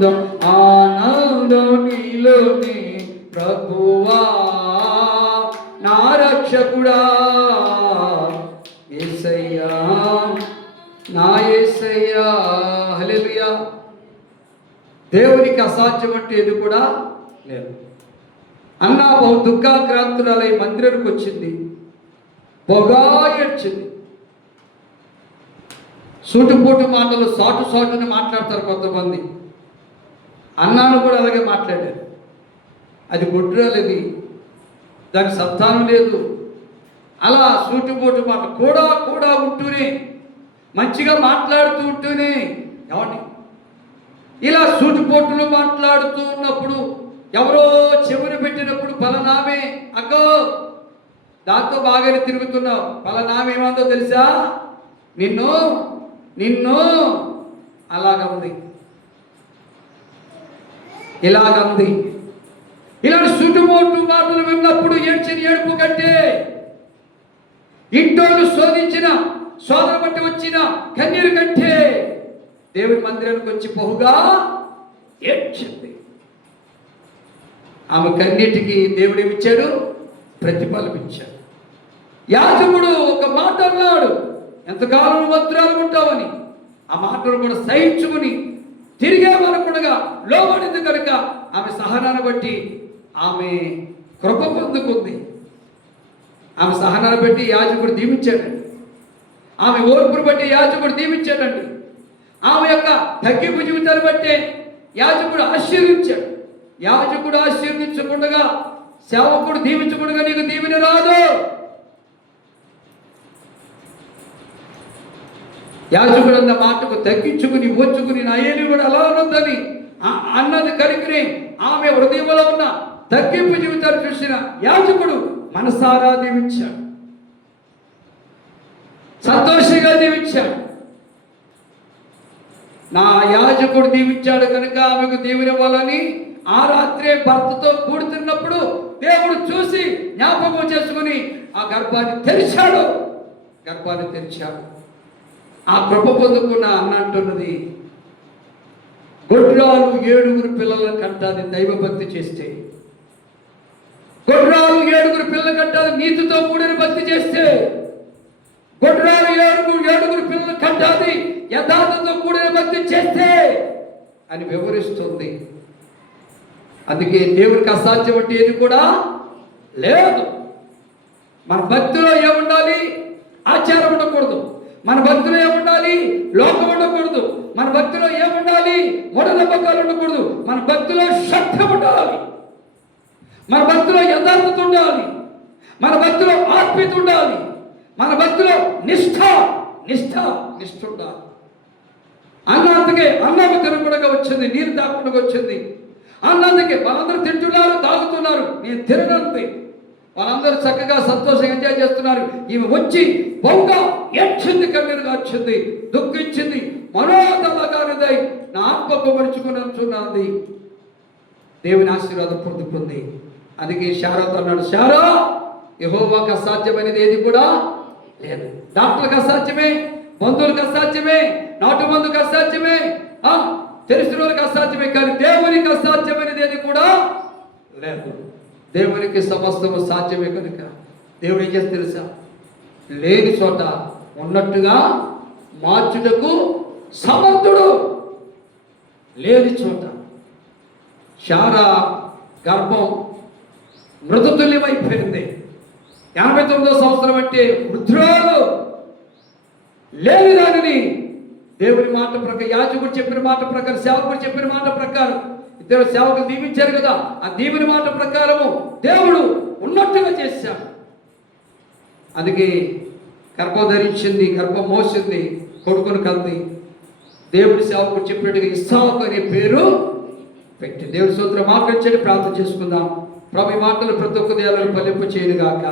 ఆనందం ఆనందం నీలోనే ప్రభువా నా రక్షకుడా యేసయ్యా నా యేసయ్యా. హల్లెలూయా. దేవునికి అసాధ్యం అంటే ఏది కూడా లేదు. అన్న బహు దుఃఖాక్రాంతురాలై మందిరానికి వచ్చింది, పొగా ఏడ్చింది. సూటుపోటు మాటలు సాటుని మాట్లాడతారు కొంతమంది. అన్నాను కూడా అలాగే మాట్లాడారు. అది గుడ్రాలది, దానికి సంతానం లేదు. అలా సూటుపోటు మాట కూడా ఉంటూనే, మంచిగా మాట్లాడుతూ ఉంటూనే, ఏమండి ఇలా సూటుపోటులు మాట్లాడుతూ ఉన్నప్పుడు ఎవరో చెవులు పెట్టినప్పుడు పలనామే అగ్గో దాంతో బాగానే తిరుగుతున్నావు, పలనామే ఏమందో తెలుసా, నిన్ను అలాగ ఉంది, ఇలాగ ఉంది. ఇలాంటి సుటుమోటు మాటలు విన్నప్పుడు ఏడ్చిన ఏడుపు కంటే ఇంటోళ్ళు శోధించిన శోధన బట్టి వచ్చిన కన్నీరు కంటే దేవుని మందిరానికి వచ్చి బహుగా ఏడ్చింది. ఆమె కన్నీటికి దేవుడు ఏమిచ్చాడు? ప్రతిఫలం ఇచ్చాడు. యాజకుడు ఒక మాట అన్నాడు, ఎంతకాలం వస్త్రాలు ఉంటావని. ఆ మాటను కూడా సహించుకుని తిరిగేమనకుండా లోబడింది కనుక ఆమె సహనాన్ని బట్టి ఆమె కృప పొందుకుంది. ఆమె సహనాన్ని బట్టి యాజకుడు దీవించాడండి. ఆమె ఓర్పును బట్టి యాజకుడు దీవించాడండి. ఆమె యొక్క తగ్గింపు జీవితాన్ని బట్టి యాజకుడు ఆశీర్వించాడు. యాజకుడు ఆశీర్వించకుండా సేవకుడు దీవించకుండా నీకు దీవెన రాదు. యాజకుడు అన్న మాటకు తగ్గించుకుని ఓర్చుకుని నా ఏలి కూడా అలా ఉన్నదని అన్నది కనుకనే ఆమె హృదయంలో ఉన్న తగ్గింపు జీవితాన్ని చూసిన యాజకుడు మనసారా దీవించాడు, సంతోషంగా దీవించాడు. నా యాజకుడు దీవించాడు కనుక ఆమెకు దీవెనివ్వాలని ఆ రాత్రే భర్తతో కూడుతున్నప్పుడు దేవుడు చూసి జ్ఞాపకం చేసుకుని ఆ గర్భాన్ని తెరిచాడు. ఆ కృప పొందుకున్న అన్న అంటున్నది, గొడ్రాలు 7 పిల్లలను కంటాది దైవభక్తి చేస్తే, గొడ్రాలు 7 పిల్లలు కంటాది నీతితో కూడిన భక్తి చేస్తే, గొడ్రాలు 7 పిల్లలు కంటాది యథార్థతో కూడిన భక్తి చేస్తే అని వివరిస్తుంది. అందుకే దేవునికి అసాధ్యం అంటే ఏది కూడా లేదు. మన భక్తిలో ఏముండాలి? ఆచారం ఉండకూడదు. మన భక్తిలో ఏముండాలి? లోకం ఉండకూడదు. మన భక్తిలో ఏముండాలి? మూఢనమ్మకాలు ఉండకూడదు. మన భక్తిలో శ్రద్ధ ఉండాలి. మన భక్తిలో యథార్థత ఉండాలి. మన భక్తిలో ఆత్మీయత ఉండాలి. మన భక్తిలో నిష్ఠ ఉండాలి. అన్నందుకే అన్నం తినకుండా వచ్చింది, నీరు తాగకుండా వచ్చింది. అన్నందుకే వాళ్ళందరూ తింటున్నారు, తాగుతున్నారు, నేను తిననంతే. వాళ్ళందరూ చక్కగా సంతోషంగా ఎంజాయ్ చేస్తున్నారు. ఈమె వచ్చి బహుగా ఏడ్చింది, కన్నీరుగా వచ్చింది, దుఃఖించింది, మనోదలగానిదై నా ఆత్మ కొమర్చుకున్నది. దేవుని ఆశీర్వాదం పొందుకుంది. అందుకే శారాతో అన్నాడు, శారా యెహోవాకు అసాధ్యమైనది ఏది కూడా లేదు. డాక్టర్కి అసాధ్యమే, బంధువులకు అసాధ్యమే, నాటు మందుకు అసాధ్యమే, తెలిసిన వాళ్ళకి అసాధ్యమే, కానీ దేవునికి అసాధ్యమైనది ఏది కూడా లేదు. దేవునికి సమస్తము సాధ్యమే కనుక దేవుడు ఏం చేస్తే తెలుసా, లేని చోట ఉన్నట్టుగా మార్చుటకు సమర్థుడు. లేని చోట శారా గర్భం మృతతుల్యమైపోయింది. 89వ సంవత్సరం అంటే వృద్ధురాలు. లేని దానిని దేవుని మాట ప్రకారం, యాజకుడు చెప్పిన మాట ప్రకారం, సేవకుడు చెప్పిన మాట ప్రకారం, ఇద్దరు సేవకులు దీవించారు కదా, ఆ దీవుని మాట ప్రకారము దేవుడు ఉన్నట్టుగా చేశాడు. అందుకే గర్భం ధరించింది, గర్భం మోసింది, కొడుకును కంది. దేవుడి సేవకుడు చెప్పినట్టుగా ఇస్సాకు అనే పేరు పెట్టి దేవుడి స్తోత్రం మాట్లాడి ప్రార్థన చేసుకుందాం. ప్రభు మాటలు ప్రతి ఒక్క దేవాలను ఫలింప చేయనుగాక.